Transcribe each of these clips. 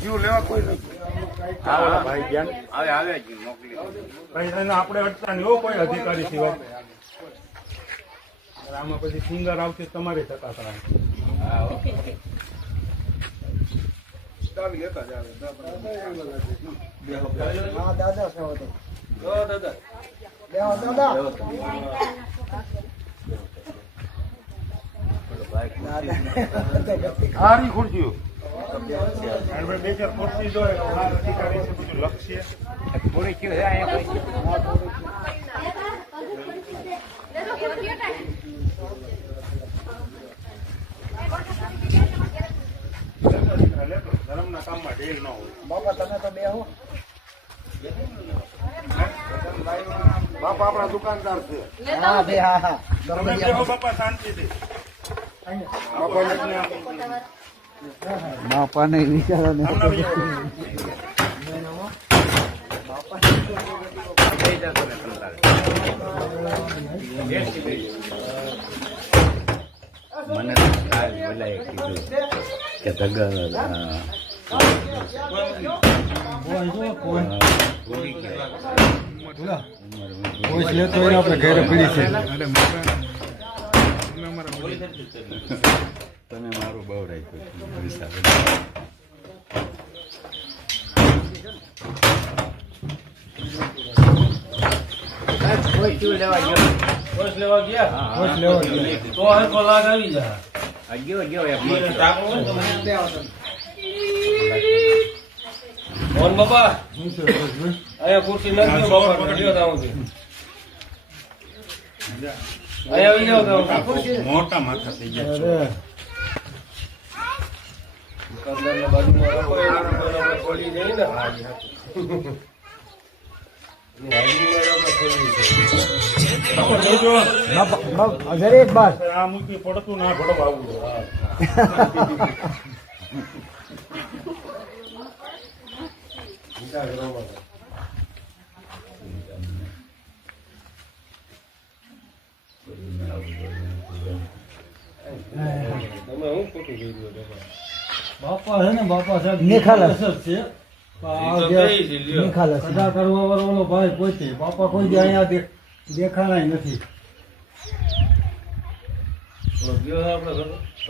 જીવ લેવા કોઈ નથી. ભાઈ જ્ઞાન આવે આવે મોકલી આપણે અટતા નહીં કોઈ અધિકારી સિવાય. આમાં પછી સિંગર આવશે તમારે ટકા કરાવે હા દાદા સારી ખુરશીઓ. બે ચાર ખુરશી જોઈએ અધિકારી છે. બધું લક્ષ્ય થોડી કયો છે ધર્મના કામમાં ઢીલ ન હોય બાપા તમે તો બેહો બાપા આપણા દુકાનદાર છે હા બે હા હા બાપા બાપાને બાપાને વિચારો ને મને કાલ બોલાએ કીધું કે તગર બહુ રાખ્યું હિસાબે બસ મોહન અહીંયા ખુરશી નથી અહીંયા મોટા માથા થઈ ગયા કંદરના બાજુમાં રાખો ખોલી ને. આ મૂકી પડતું ના પડવા આવું તમે હું ખોટું બાપા બાપા છે ને બાપા સાહેબ નિખાલસ. છે. નિખાલસ કથા કરવા વાળો ભાઈ પોતે બાપા કોઈ અહીંયા દે- દેખાણાય નથી?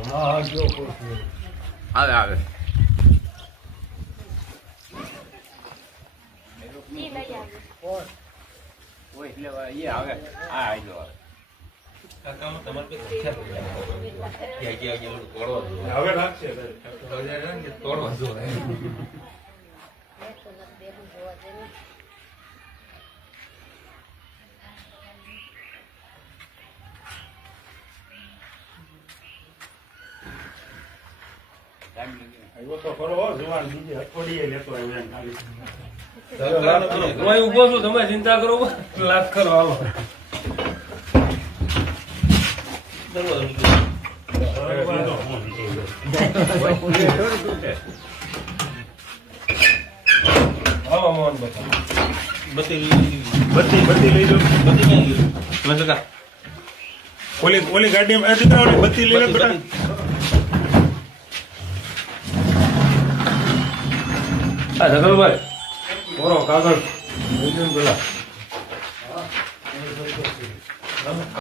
હા આવે આવે. કોઈ એટલે એ આવે. આ આયલો આવે હો, ઊભો છું તમે ચિંતા કરો લાખ કરો હાલો હવે વાંધો હું હાલો મોહન બાપા બત્તી બત્તી લઈ જાઓ ઓલી ઓલી ઓલી બત્તી લઈ લે બેટા હા જગલભાઈ બોલો કાગળ પેલા